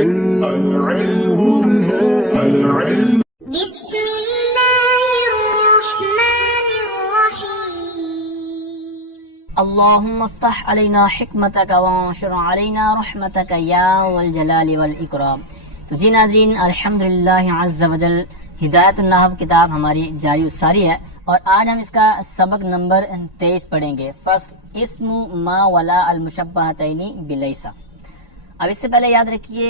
بسم الله الرحمن الرحيم اللهم افتح علينا حکمتک وانشر علينا رحمتک یا ذا الجلال والاکرام۔ تو جی ناظرین، الحمدللہ عز وجل ہدایت النحو کتاب ہماری جاری ساری ہے، اور آج ہم اس کا سبق نمبر 23 پڑھیں گے۔ فصل اسم ما ولا المشبہتین بلیسا۔ اب اس سے پہلے یاد رکھیے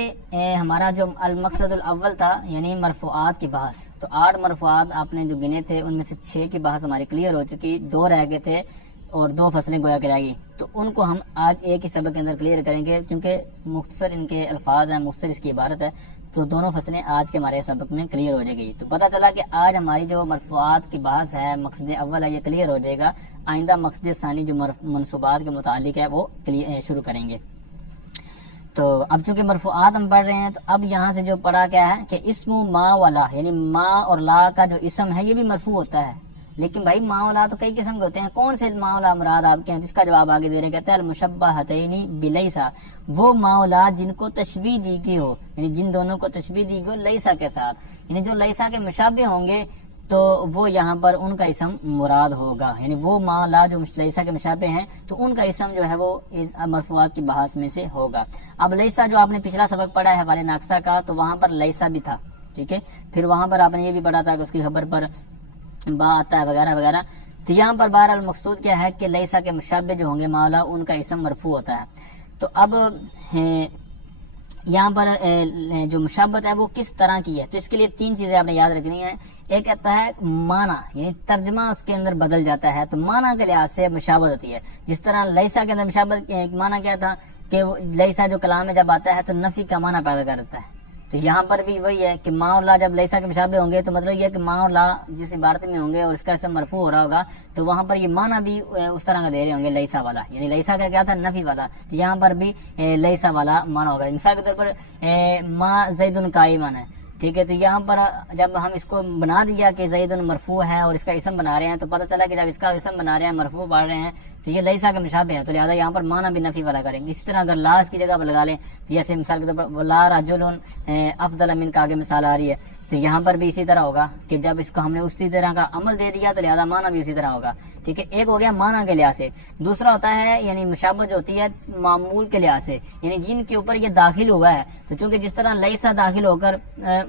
ہمارا جو المقصد الاول تھا یعنی مرفوعات کی بحث، تو 8 مرفوعات آپ نے جو گنے تھے ان میں سے 6 کی بحث ہماری کلیئر ہو چکی، 2 رہ گئے تھے اور 2 فصلیں گویا کہ رہ گئی، تو ان کو ہم آج ایک ہی سبق کے اندر کلیئر کریں گے، کیونکہ مختصر ان کے الفاظ ہیں، مختصر اس کی عبارت ہے، تو دونوں فصلیں آج کے ہمارے سبق میں کلیئر ہو جائے گی۔ تو پتہ چلا کہ آج ہماری جو مرفوعات کی بحث ہے، مقصد اول ہے، یہ کلیئر ہو جائے گا۔ آئندہ مقصد ثانی جو منصوبات کے متعلق ہے وہ شروع کریں گے۔ تو اب چونکہ مرفوعات ہم پڑھ رہے ہیں، تو اب یہاں سے جو پڑھا کیا ہے کہ اسم ما ولا، یعنی ما اور لا کا جو اسم ہے یہ بھی مرفوع ہوتا ہے، لیکن بھائی ما و لا تو کئی قسم کے ہوتے ہیں، کون سے ما و لا مراد آپ کے ہیں؟ جس کا جواب آگے دے رہے، کہتے ہیں المشبہتین بلیسا، وہ ما و لا جن کو تشبیہ دی گئی ہو، یعنی جن دونوں کو تشبیہ دی گئی ہو لیسا کے ساتھ، یعنی جو لیسا کے مشابہ ہوں گے تو وہ یہاں پر ان کا اسم مراد ہوگا، یعنی وہ ما لا جو لیسا کے مشابہ ہیں تو ان کا اسم جو ہے وہ اس مرفوعات کی بحث میں سے ہوگا۔ اب لیسا جو آپ نے پچھلا سبق پڑھا ہے حوالے ناقصہ کا، تو وہاں پر لیسا بھی تھا، ٹھیک ہے، پھر وہاں پر آپ نے یہ بھی پڑھا تھا کہ اس کی خبر پر با آتا ہے وغیرہ وغیرہ، تو یہاں پر بہرحال مقصود کیا ہے کہ لیسا کے مشابہ جو ہوں گے ما لا، ان کا اسم مرفوع ہوتا ہے۔ تو اب یہاں پر جو مشابہت ہے وہ کس طرح کی ہے، تو اس کے لیے 3 چیزیں آپ نے یاد رکھنی ہیں۔ ایک کہتا ہے معنی، یعنی ترجمہ اس کے اندر بدل جاتا ہے، تو معنی کے لحاظ سے مشابہت ہوتی ہے۔ جس طرح لیسا کے اندر مشابہت معنی کیا تھا کہ لیسا جو کلام میں جب آتا ہے تو نفی کا معنی پیدا کر دیتا ہے، تو یہاں پر بھی وہی ہے کہ ما اور لا جب لیسا کے مشابہ ہوں گے تو مطلب یہ ہے کہ ما اور لا جس عبارت میں ہوں گے اور اس کا اسم مرفوع ہو رہا ہوگا، تو وہاں پر یہ معنی بھی اس طرح کا دے رہے ہوں گے لیسا والا، یعنی لیسا کا کیا تھا نفی والا، تو یہاں پر بھی لیسا والا معنی ہوگا۔ مثال کے طور پر ما زید قائمن ہے، ٹھیک ہے، تو یہاں پر جب ہم اس کو بنا دیا کہ زید مرفوع ہے اور اس کا اسم بنا رہے ہیں، تو پتہ چلا کہ جب اس کا اسم بنا رہے ہیں مرفوع پڑھ رہے ہیں تو یہ لیسا کا مشابہ ہے، تو لہٰذا یہاں پر معنی بھی نفی والا کریں گے۔ اسی طرح اگر لا اس کی جگہ پر لگا لیں، تو جیسے مثال کے طور پر لا رجل افضل من کا آگے مثال آ رہی ہے، تو یہاں پر بھی اسی طرح ہوگا کہ جب اس کو ہم نے اسی طرح کا عمل دے دیا تو لہذا معنی بھی اسی طرح ہوگا، ٹھیک ہے۔ ایک ہو گیا معنی کے لحاظ سے، دوسرا ہوتا ہے یعنی مشابہت جو ہوتی ہے معمول کے لحاظ سے، یعنی جن کے اوپر یہ داخل ہوا ہے، تو چونکہ جس طرح لیسا داخل ہو کر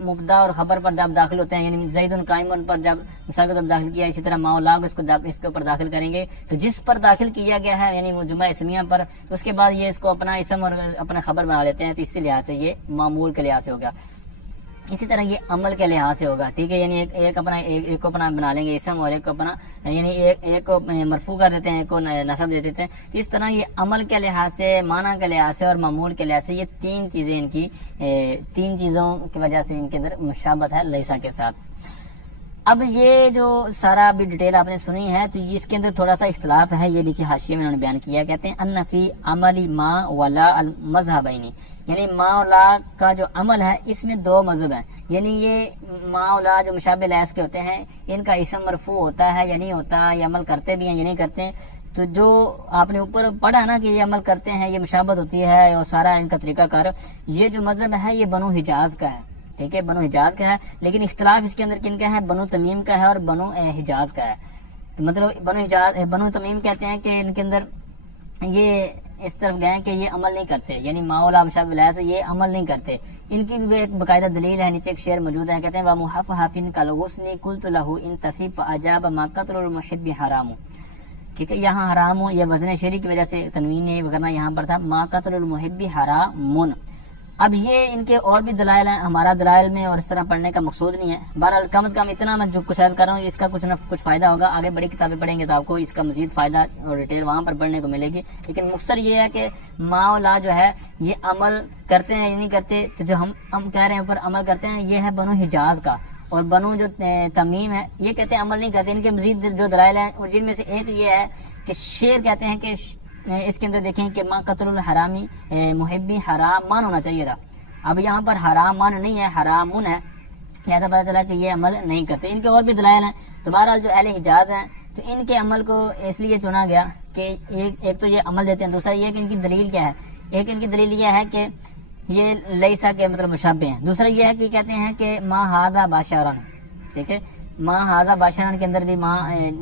مبتدا اور خبر پر جب داخل ہوتے ہیں، یعنی زید قائمن پر جب مثال کے طور پر داخل کیا، اسی طرح ما لا اس کے اوپر داخل کریں گے، تو جس پر داخل کیا گیا ہے یعنی وہ جملہ اسمیہ پر، تو اس کے بعد یہ اس کو اپنا اسم اور اپنا خبر بنا لیتے ہیں، تو اس لحاظ سے یہ معمول کے لحاظ سے ہو گیا۔ اسی طرح یہ عمل کے لحاظ سے ہوگا، ٹھیک ہے، یعنی ایک کو اپنا بنا لیں گے اسم، اور ایک کو اپنا یعنی ایک کو مرفوع کر دیتے ہیں، ایک کو نصب دے دیتے ہیں، تو اس طرح یہ عمل کے لحاظ سے، معنی کے لحاظ سے اور معمول کے لحاظ سے یہ 3 چیزیں ان کی 3 چیزوں کی وجہ سے ان کے اندر مشابہت ہے لیسا کے ساتھ۔ اب یہ جو سارا بھی ڈیٹیل آپ نے سنی ہے، تو اس کے اندر تھوڑا سا اختلاف ہے، یہ نیچے حاشیے میں انہوں نے بیان کیا، کہتے ہیں ان فی عملی ما ولا المذہبین، یعنی ما و لا کا جو عمل ہے اس میں 2 مذہب ہیں، یعنی یہ ما و لا جو مشابہ لیس کے ہوتے ہیں ان کا اسم مرفوع ہوتا ہے یا نہیں ہوتا، یہ عمل کرتے بھی ہیں یا نہیں کرتے ہیں، تو جو آپ نے اوپر پڑھا نا کہ یہ عمل کرتے ہیں، یہ مشابہت ہوتی ہے اور سارا ان کا طریقہ کار، یہ جو مذہب ہے یہ بنو حجاز کا ہے، ٹھیک ہے، بنو حجاز کا ہے، لیکن اختلاف اس کے اندر کن کا ہے؟ بنو تمیم کا ہے اور بنو حجاز کا ہے۔ تو مطلب بنو تمیم کہتے ہیں کہ ان کے اندر یہ اس طرف گئے کہ یہ عمل نہیں کرتے، یعنی ما ولا مشابہ لیس یہ عمل نہیں کرتے، ان کی بھی ایک باقاعدہ دلیل ہے، نیچے ایک شعر موجود ہے، کہتے ہیں وَمُحَفَّحَفٍ كَالْغُصْنِ قُلْتُ لَهُ إِن تَصِفْ فَأَجَابَ مَا قَتْلُ الْمُحِبِّ حَرَامٌ، ٹھیک ہے، یہاں حرام یہ وزن شعری کی وجہ سے تنوین نہیں وغیرہ یہاں پر تھا، ما قتل المحب حرام۔ اب یہ ان کے اور بھی دلائل ہیں، ہمارا دلائل میں اور اس طرح پڑھنے کا مقصود نہیں ہے، بہرحال کم از کم اتنا میں جو کچھ عرض کر رہا ہوں اس کا کچھ نہ کچھ فائدہ ہوگا، آگے بڑی کتابیں پڑھیں گے تو آپ کو اس کا مزید فائدہ اور ڈیٹیل وہاں پر پڑھنے کو ملے گی، لیکن مختصر یہ ہے کہ ما و لا جو ہے یہ عمل کرتے ہیں یا نہیں کرتے، تو جو ہم کہہ رہے ہیں اوپر عمل کرتے ہیں یہ ہے بنو حجاز کا، اور بنو جو تمیم ہے یہ کہتے ہیں عمل نہیں کرتے، ان کے مزید جو دلائل ہیں اور جن میں سے ایک یہ ہے کہ شعر کہتے ہیں کہ اس کے اندر دیکھیں کہ ما قتل الحرامی محبی حرام مان ہونا چاہیے تھا، اب یہاں پر حرام مان نہیں ہے، حرامن ہے، لہذا پتہ چلا کہ یہ عمل نہیں کرتے۔ ان کے اور بھی دلائل ہیں، تو بہرحال جو اہل حجاز ہیں تو ان کے عمل کو اس لیے چنا گیا کہ ایک تو یہ عمل دیتے ہیں، دوسرا یہ کہ ان کی دلیل کیا ہے، ایک ان کی دلیل یہ ہے کہ یہ لیسا کے مطلب مشابہ ہیں. دوسرا یہ ہے کہ کہتے ہیں کہ ما ہاذا باشرن. ٹھیک ہے, ما ہاذا باشرن کے اندر بھی ما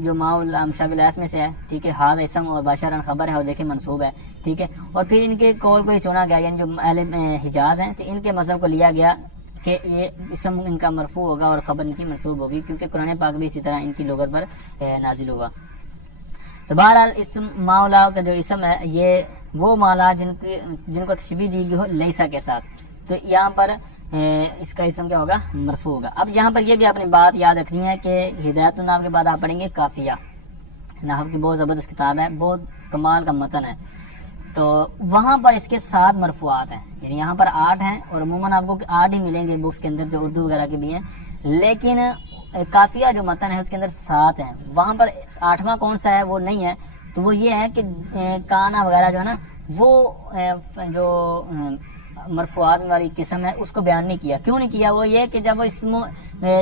جو ما مشابہ الیس میں سے ہے. ٹھیک ہے, ہاذا اسم اور باشرن خبر ہے اور دیکھیں منصوب ہے. ٹھیک ہے, اور پھر ان کے قول کو یہ چنا گیا, یعنی جو اہل حجاز ہیں تو ان کے مذہب کو لیا گیا کہ یہ اسم ان کا مرفوع ہوگا اور خبر ان کی منصوب ہوگی, کیونکہ قرآن پاک بھی اسی طرح ان کی لغت پر نازل ہوا. تو بہرحال اسم مولا کا جو اسم ہے یہ وہ مولا جن کو تشبیہ دی گئی ہو لیسا کے ساتھ, تو یہاں پر اس کا اسم کیا ہوگا, مرفوع ہوگا. اب یہاں پر یہ بھی اپنی بات یاد رکھنی ہے کہ ہدایت النحو کے بعد آپ پڑھیں گے کافیہ. نحو کی بہت زبردست کتاب ہے, بہت کمال کا متن ہے. تو وہاں پر اس کے 7 مرفوعات ہیں, یعنی یہاں پر 8 ہیں اور عموماً آپ کو 8 ہی ملیں گے بکس کے اندر جو اردو وغیرہ کے بھی ہیں, لیکن کافیہ جو متن ہے اس کے اندر 7 ہیں. وہاں پر 8واں کون سا ہے وہ نہیں ہے, تو وہ یہ ہے کہ کانا وغیرہ جو ہے نا وہ جو مرفوعات والی قسم ہے اس کو بیان نہیں کیا. کیوں نہیں کیا, وہ یہ کہ جب وہ اسم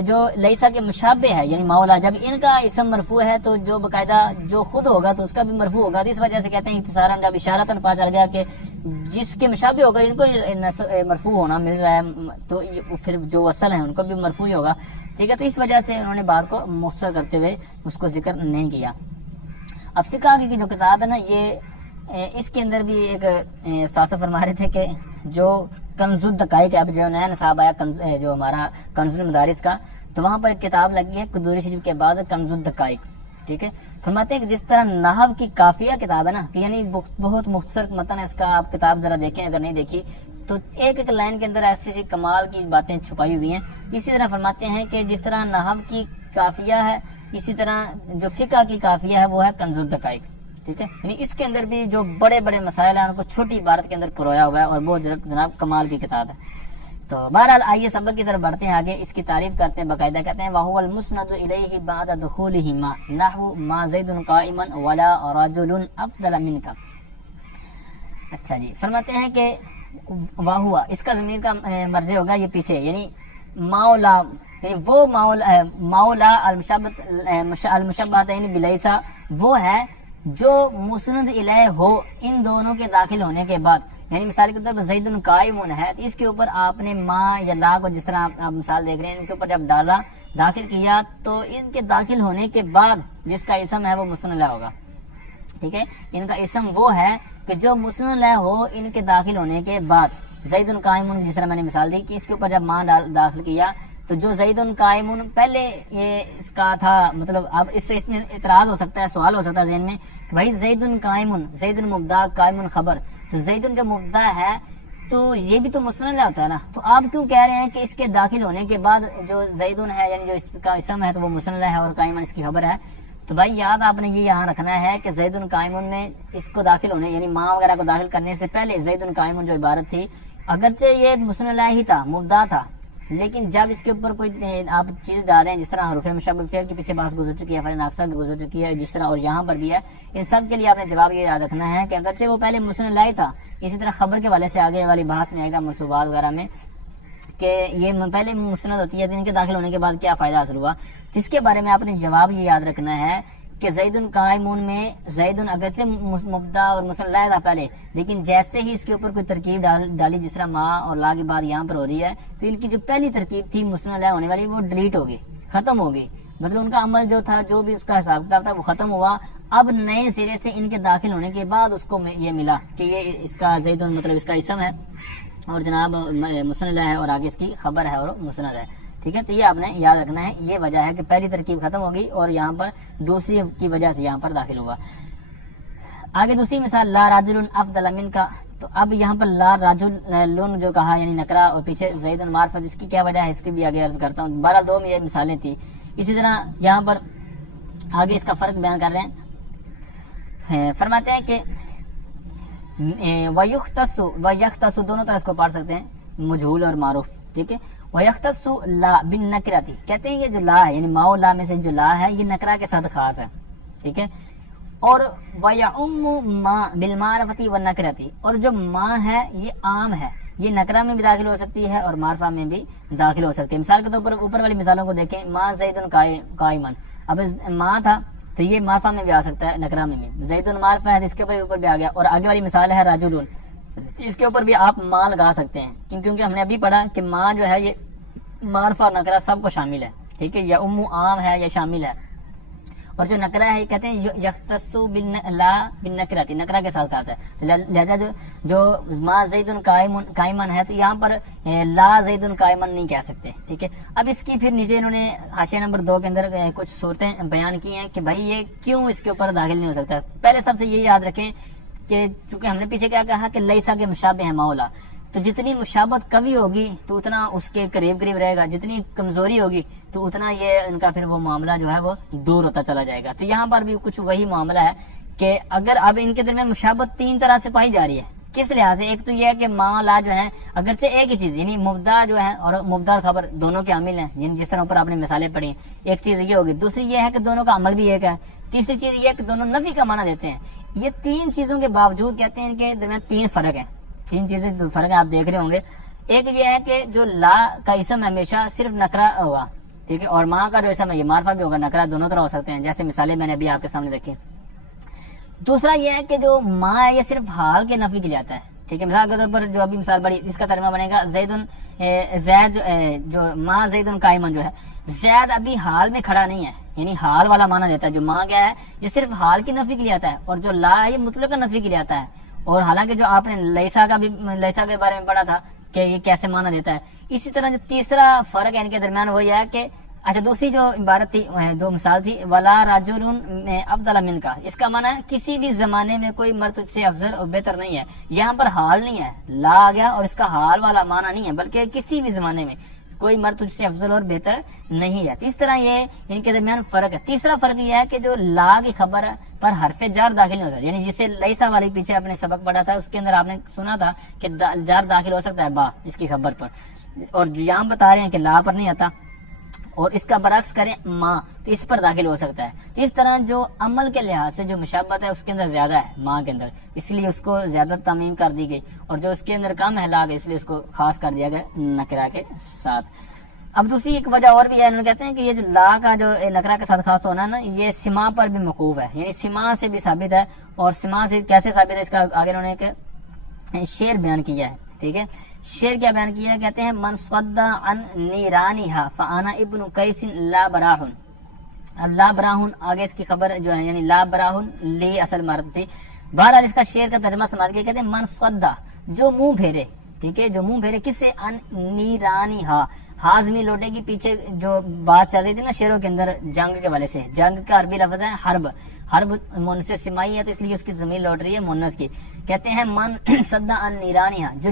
جو لیسا کے مشابہ ہے یعنی مولا, جب ان کا اسم مرفوع ہے تو جو باقاعدہ جو خود ہوگا تو اس کا بھی مرفوع ہوگا. تو اس وجہ سے کہتے ہیں اختصاراً جب اشارتاً پتہ چل گیا کہ جس کے مشابہ ہوگا ان کو مرفوع ہونا مل رہا ہے تو پھر جو وصل ہیں ان کو بھی مرفوع ہی ہوگا. ٹھیک ہے, تو اس وجہ سے انہوں نے بات کو مختصر کرتے ہوئے اس کو ذکر نہیں کیا. اب فقہ کی جو کتاب ہے نا یہ اس کے اندر بھی ایک استاد فرما رہے تھے کہ جو کنز الدقائق ہے, اب جو نیا نصاب آیا جو ہمارا کنز المدارس کا, تو وہاں پر ایک کتاب لگی ہے قدوری شریف کے بعد کنز الدقائق. ٹھیک ہے, فرماتے ہیں کہ جس طرح نحو کی کافیہ کتاب ہے نا, یعنی بہت مختصر متن ہے اس کا, آپ کتاب ذرا دیکھیں اگر نہیں دیکھی تو ایک ایک لائن کے اندر ایسی کمال کی باتیں چھپائی ہوئی ہیں. اسی طرح فرماتے ہیں کہ جس طرح نحو کی کافیہ ہے اسی طرح جو فقہ کی کافیہ ہے وہ ہے کنز الدقائق. ٹھیک ہے, یعنی اس کے اندر بھی جو بڑے بڑے مسائل ہیں ان کو چھوٹی عبارت کے اندر پرویا ہوا ہے اور بہت جناب کمال کی کتاب ہے. تو بہرحال آئیے سبق کی طرف بڑھتے ہیں آگے. اس کی تعریف کرتے ہیں باقاعدہ, کہتے ہیں وَهُوَ الْمُسْنَدُ إِلَيْهِ بَعْدَ دُخُولِهِ نَحْوُ مَا زَيْدٌ قَائِمًا وَلَا رَجُلٌ أَفْضَلَ مِنْكَ. اچھا جی, فرماتے ہیں کہ وَهُوَ اس کا ضمیر کا مرجع ہوگا یہ پیچھے, یعنی مولا, یعنی وہ مولا المشبہتین بلیسا وہ ہے جو مسند الیہ ہو ان دونوں کے داخل ہونے کے بعد. یعنی مثال کے طور پر زید قائم ہے تو اس کے اوپر آپ نے ما یا لا کو جس طرح آپ مثال دیکھ رہے ہیں ان کے اوپر جب ڈالا داخل کیا تو ان کے داخل ہونے کے بعد جس کا اسم ہے وہ مسند الیہ ہوگا. ٹھیک ہے, ان کا اسم وہ ہے کہ جو مسند الیہ ہو ان کے داخل ہونے کے بعد. زید قائم جس طرح میں نے مثال دی کہ اس کے اوپر جب ما داخل کیا تو جو زید قائم پہلے یہ اس کا تھا, مطلب اب اس میں اعتراض ہو سکتا ہے, سوال ہو سکتا ہے ذہن میں کہ بھائی زید قائم, زید مبتدا قائم خبر, تو زید جو مبتدا ہے تو یہ بھی تو مسند ہوتا ہے نا, تو آپ کیوں کہہ رہے ہیں کہ اس کے داخل ہونے کے بعد جو زید ہے یعنی جو اس کا اسم ہے تو وہ مسند ہے اور قائم اس کی خبر ہے. تو بھائی یاد آپ نے یہ یہاں رکھنا ہے کہ زید قائم میں اس کو داخل ہونے یعنی ماں وغیرہ کو داخل کرنے سے پہلے زید قائم جو عبارت تھی اگرچہ یہ مسند ہی تھا, مبتدا تھا, لیکن جب اس کے اوپر کوئی آپ چیز ڈال رہے ہیں جس طرح حروف مشبہ فعل کے پیچھے بحث گزر چکی ہے, فعل ناقصہ گزر چکی ہے جس طرح, اور یہاں پر بھی ہے, ان سب کے لیے آپ نے جواب یہ یاد رکھنا ہے کہ اگرچہ وہ پہلے مسند تھا, اسی طرح خبر کے والے سے آگے والی بحث میں آئے گا منصوبات وغیرہ میں کہ یہ پہلے مسند ہوتی ہے تو ان کے داخل ہونے کے بعد کیا فائدہ حاصل ہوا. تو اس کے بارے میں آپ نے جواب یہ یاد رکھنا ہے کہ زید قائمون میں زید اگرچہ مبتدا اور مسند تھا پہلے, لیکن جیسے ہی اس کے اوپر کوئی ترکیب ڈالی جس طرح ما اور لا کی بات یہاں پر ہو رہی ہے تو ان کی جو پہلی ترکیب تھی مسند ہونے والی وہ ڈیلیٹ ہو گئی, ختم ہو گئی, مطلب ان کا عمل جو تھا جو بھی اس کا حساب کتاب تھا وہ ختم ہوا. اب نئے سرے سے ان کے داخل ہونے کے بعد اس کو یہ ملا کہ یہ اس کا زید مطلب اس کا اسم ہے اور جناب مسند ہے اور آگے اس کی خبر ہے اور مسند ہے. ٹھیک ہے, تو یہ آپ نے یاد رکھنا ہے, یہ وجہ ہے کہ پہلی ترکیب ختم ہو گئی اور یہاں پر دوسری کی وجہ سے یہاں پر داخل ہوا. آگے دوسری مثال لا راجل افضل من کا, تو اب یہاں پر لا راجل جو کہا یعنی نکرا اور پیچھے زید معرفت, اس کی کیا وجہ ہے اس کی بھی آگے عرض کرتا ہوں. 12 میں یہ مثالیں تھی. اسی طرح یہاں پر آگے اس کا فرق بیان کر رہے ہیں, فرماتے ہیں کہ وَيَخْتَصُ دونوں طرح اس کو پڑھ سکتے ہیں, مجھول اور معروف. ٹھیک ہے, وَيَخْتَصُ لا بِالنَّكْرَةِ کہتے ہیں یہ جو لا ہے یعنی ماء لا میں سے جو لا ہے یہ نکرہ کے ساتھ خاص ہے. ٹھیک ہے, اور وَيَعُمُّ مَا بِالْمَعْرَفَةِ وَالنَّكْرَةِ اور جو ماء ہے یہ عام ہے, یہ نکرہ میں بھی داخل ہو سکتی ہے اور معرفہ میں بھی داخل ہو سکتی ہے. مثال کے طور پر اوپر والی مثالوں کو دیکھیں, ما زید قائمن, اب ماء تھا تو یہ معرفہ میں بھی آ سکتا ہے نکرہ میں بھی, زید معرفہ ہے اس کے اوپر بھی آ گیا. اور آگے والی مثال ہے راجلون, اس کے اوپر بھی آپ ماں لگا سکتے ہیں، کیونکہ ہم نے ابھی پڑھا کہ ماں جو ہے یہ معرفہ اور نکرہ سب کو شامل ہے، ٹھیک ہے، یا امو عام ہے یا شامل ہے، اور جو نکرہ ہے یہ کہتے ہیں یختص لا بالنکرۃ، نکرہ کے ساتھ خاص ہے، لہذا جو ما زید قائمن ہے تو یہاں پر لا زید قائمن نہیں کہہ سکتے، ٹھیک ہے۔ اب اس کی پھر نیچے انہوں نے حاشیہ نمبر 2 کے اندر کچھ صورتیں بیان کی ہیں کہ بھائی یہ کیوں اس کے اوپر داخل نہیں ہو سکتا۔ پہلے سب سے یہ یاد رکھیں کہ چونکہ ہم نے پیچھے کیا کہا کہ لیسا کے مشابہ ہے مولا، تو جتنی مشابہت قوی ہوگی تو اتنا اس کے قریب رہے گا، جتنی کمزوری ہوگی تو اتنا یہ ان کا پھر وہ معاملہ جو ہے وہ دور ہوتا چلا جائے گا۔ تو یہاں پر بھی کچھ وہی معاملہ ہے کہ اگر اب ان کے درمیان مشابہت 3 طرح سے پائی جا رہی ہے، کس لحاظ سے؟ ایک تو یہ ہے کہ ما لا جو ہے اگرچہ ایک ہی چیز یعنی مبدا جو ہے اور مبدا اور خبر دونوں کے عامل ہیں، یعنی جس طرح اوپر آپ نے مثالیں پڑھی، ایک چیز یہ ہوگی، دوسری یہ ہے کہ دونوں کا عمل بھی ایک ہے، تیسری چیز یہ ہے کہ دونوں نفی کا معنی دیتے ہیں۔ یہ 3 چیزوں کے باوجود کہتے ہیں ان کے درمیان 3 فرق ہیں، 3 چیزیں فرق ہیں، آپ دیکھ رہے ہوں گے۔ ایک یہ ہے کہ جو لا کا اسم ہمیشہ صرف نکرہ ہوگا، ٹھیک ہے، اور ماں کا جو اسم ہے یہ معرفہ بھی ہوگا، نکرہ دونوں طرح ہو سکتے ہیں، جیسے مثالیں میں نے ابھی آپ کے سامنے رکھی۔ دوسرا یہ ہے کہ جو ماں ہے یہ صرف حال کے نفی کے لیے آتا ہے، ٹھیک ہے، مثال کے طور پر جو ابھی مثال بڑی اس کا ترجمہ بنے گا زید جو ماں زید قائمن جو ہے، زید ابھی حال میں کھڑا نہیں ہے، یعنی حال والا معنی دیتا ہے۔ جو ماں کیا ہے یہ صرف حال کی نفی کے لیے آتا ہے، اور جو لا ہے یہ مطلق نفی کے لیے آتا ہے۔ اور حالانکہ جو آپ نے لیسا کے بارے میں پڑھا تھا کہ یہ کیسے معنی دیتا ہے، اسی طرح جو تیسرا فرق ہے ان کے درمیان وہ یہ ہے کہ اچھا دوسری جو عبارت تھی، دو مثال تھی، ولا رجل افضل من کا، اس کا معنی ہے کسی بھی زمانے میں کوئی مرد تجھ سے افضل اور بہتر نہیں ہے۔ یہاں پر حال نہیں ہے، لا آ گیا اور اس کا حال والا معنی نہیں ہے، بلکہ کسی بھی زمانے میں کوئی مرد تجھ سے افضل اور بہتر نہیں ہے۔ تو اس طرح یہ ان کے درمیان فرق ہے۔ تیسرا فرق یہ ہے کہ جو لا کی خبر پر حرف جار داخل نہیں ہو سکتا، یعنی جسے لیسا والی پیچھے آپ نے سبق پڑھا تھا اس کے اندر آپ نے سنا تھا کہ جار داخل ہو سکتا ہے با اس کی خبر پر، اور یہاں بتا رہے ہیں کہ لا پر نہیں آتا، اور اس کا برعکس کریں ماں تو اس پر داخل ہو سکتا ہے۔ تو اس طرح جو عمل کے لحاظ سے جو مشابہت ہے اس کے اندر زیادہ ہے ماں کے اندر، اس لیے اس کو زیادہ تعمیم کر دی گئی، اور جو اس کے اندر کم ہے لا گئی، اس لیے اس کو خاص کر دیا گیا نکرہ کے ساتھ۔ اب دوسری ایک وجہ اور بھی ہے، انہوں نے کہتے ہیں کہ یہ جو لا کا جو نکرہ کے ساتھ خاص ہونا ہے نا، یہ سما پر بھی موقوف ہے، یعنی سما سے بھی ثابت ہے، اور سما سے کیسے ثابت ہے اس کا آگے انہوں نے ایک شعر بیان کیا ہے، ٹھیک ہے۔ شعر کیا بیان کیا ہے؟ کہتے ہیں من صد عن نیرانیہا فانا ابن قیس لا براہن۔ اب لا براہن آگے اس کی خبر جو ہے، یعنی لا براہن لی اصل مارت تھی۔ بہرحال اس کا شعر کا ترجمہ سمجھ کے کہتے ہیں من صد، جو منہ پھیرے، ٹھیک ہے، جو منہ پھیرے کس سے؟ ان نیرانیہا، ہاضمی لوٹے کی پیچھے جو بات چل رہی تھی نا شعروں کے اندر جنگ کے والے سے، جنگ کا عربی لفظ ہے حرب، حرب مونس سے سمائی ہے تو اس لیے اس کی ضمیر لوٹ رہی ہے مونس کی۔ کہتے ہیں من صد ان نیرانیہا، جو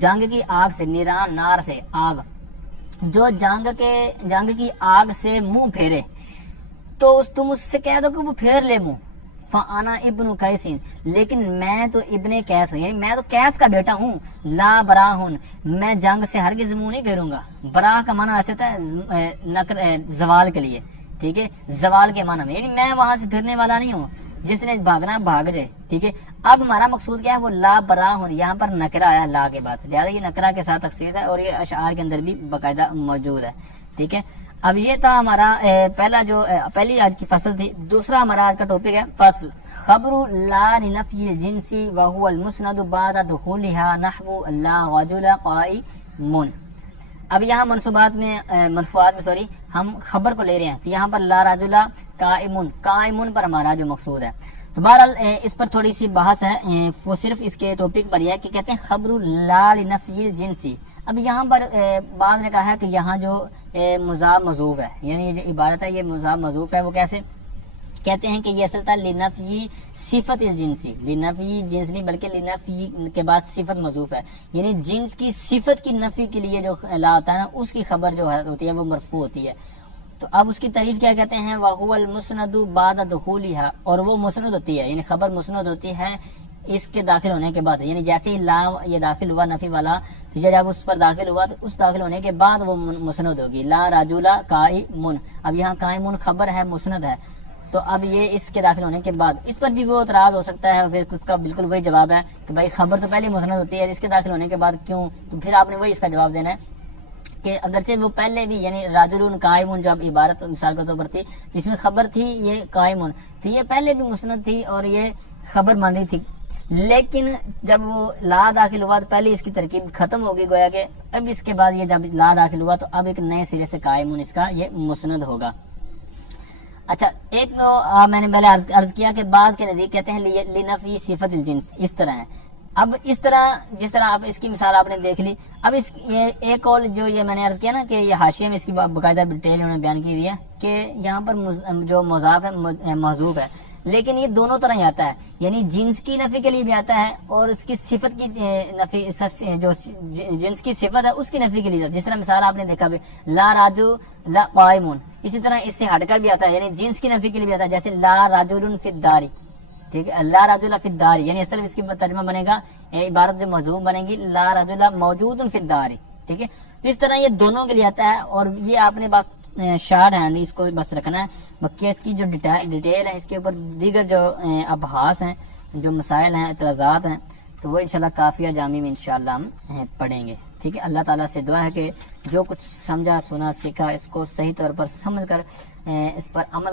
جنگ کی آگ سے، نیران نار سے آگ، جو جنگ کی آگ سے منہ پھیرے تو تم اس سے کہہ دو کہ وہ پھیر لے منہ۔ فانا ابن قیس، لیکن میں تو ابن قیس ہوں، یعنی میں تو قیس کا بیٹا ہوں۔ لا براہن، میں جنگ سے ہرگز منہ نہیں پھیروں گا۔ براہ کا معنی ایسے ہوتا ہے زوال کے لیے، ٹھیک ہے، زوال کے معنی میں، یعنی میں وہاں سے پھرنے والا نہیں ہوں، جس نے بھاگنا بھاگ جائے، ٹھیک ہے۔ اب ہمارا مقصود کیا ہے؟ وہ لا براہن، یہاں پر نکرہ آیا لا کے بعد، لہٰذا یہ نکرہ کے ساتھ تخصیص ہے، اور یہ اشعار کے اندر بھی باقاعدہ موجود ہے، ٹھیک ہے۔ اب یہ تھا ہمارا پہلی آج کی فصل تھی۔ دوسرا ہمارا آج کا ٹاپک ہے فصل خبر لا لنفی الجنس وهو المسند بعد دخولها نحو لا رجل قائم۔ اب یہاں مرفوعات میں ہم خبر کو لے رہے ہیں، تو یہاں پر لا رجل قائم پر ہمارا جو مقصود ہے، تو بہرحال اس پر تھوڑی سی بحث ہے، وہ صرف اس کے ٹاپک پر ہے کہ کہتے ہیں خبر لا لنفی الجنس۔ اب یہاں پر بعض نے کہا ہے کہ یہاں جو مضاف مضوف ہے، یعنی جو عبارت ہے یہ مضاف مضوف ہے، وہ کیسے؟ کہتے ہیں کہ یہ اصل تھا لنفی صفت الجنسی، لنفی جنس نہیں بلکہ لنفی کے بعد صفت مضوف ہے، یعنی جنس کی صفت کی نفی کے لیے جو لا ہوتا ہے نا، اس کی خبر جو ہوتی ہے وہ مرفوع ہوتی ہے۔ تو اب اس کی تعریف کیا کہتے ہیں؟ وَهُوَ الْمُسْنَدُ بَعْدَ دُخُولِهَا، اور وہ مسند ہوتی ہے، یعنی خبر مسند ہوتی ہے اس کے داخل ہونے کے بعد، یعنی جیسے ہی لا یہ داخل ہوا نفی والا، تو جب اس پر داخل ہوا تو اس داخل ہونے کے بعد وہ مسند ہوگی۔ لا رجل قائم، اب یہاں قائم خبر ہے مسند ہے، تو اب یہ اس کے داخل ہونے کے بعد اس پر بھی وہ اعتراض ہو سکتا ہے، پھر اس کا بالکل وہی جواب ہے کہ بھائی خبر تو پہلے مسند ہوتی ہے، اس کے داخل ہونے کے بعد کیوں؟ تو پھر آپ نے وہی اس کا جواب دینا ہے کہ اگرچہ وہ پہلے بھی، یعنی راجل قائم جب عبارت مثال کے طور پر تھی جس میں خبر تھی یہ قائم، تو یہ پہلے بھی مسند تھی اور یہ خبر مان رہی تھی، لیکن جب وہ لا داخل ہوا تو پہلے اس کی ترکیب ختم ہوگی گویا کہ اب اس کے بعد یہ جب لا داخل ہوا تو اب ایک نئے سرے سے قائمون اس کا یہ مسند ہوگا. اچھا ایک تو میں نے پہلے عرض کیا کہ بعض کے نزدیک کہتے ہیں لنفی صفت الجنس، اس طرح ہے. اب اس طرح جس طرح آپ اس کی مثال آپ نے دیکھ لی. اب اس یہ ایک اور جو یہ میں نے عرض کیا نا کہ یہ حاشیے میں اس کی باقاعدہ ڈیٹیل انہوں نے بیان کی ہوئی ہے کہ یہاں پر جو مضاف ہے محذوف ہے، لیکن یہ دونوں طرح ہی آتا ہے، یعنی جنس کی نفی کے لیے بھی آتا ہے اور اس کی صفت کی نفی، جو جنس کی صفت ہے اس کی نفی کے لیے. جس طرح مثال آپ نے دیکھا بھی لا راجو لا قائمون، اسی طرح اس سے ہٹ کر بھی آتا ہے، یعنی جنس کی نفی کے لیے بھی آتا ہے، جیسے لا راجل فی الدار، ٹھیک ہے، لا رجل فی الدار، یعنی اصل اس کی ترجمہ بنے گا، عبارت جو محذوف بنے گی لا رجل موجود فی الدار، ٹھیک ہے. تو اس طرح یہ دونوں کے لیے آتا ہے اور یہ آپ نے بس شارٹ ہینڈ اس کو بس رکھنا ہے. باقی اس کی جو ڈیٹیل ہے اس کے اوپر دیگر جو ابحاث ہیں، جو مسائل ہیں، اعتراضات ہیں، تو وہ انشاءاللہ کافیہ جامی میں انشاءاللہ ہم پڑھیں گے. ٹھیک ہے، اللہ تعالیٰ سے دعا ہے کہ جو کچھ سمجھا سنا سیکھا اس کو صحیح طور پر سمجھ کر اس پر عمل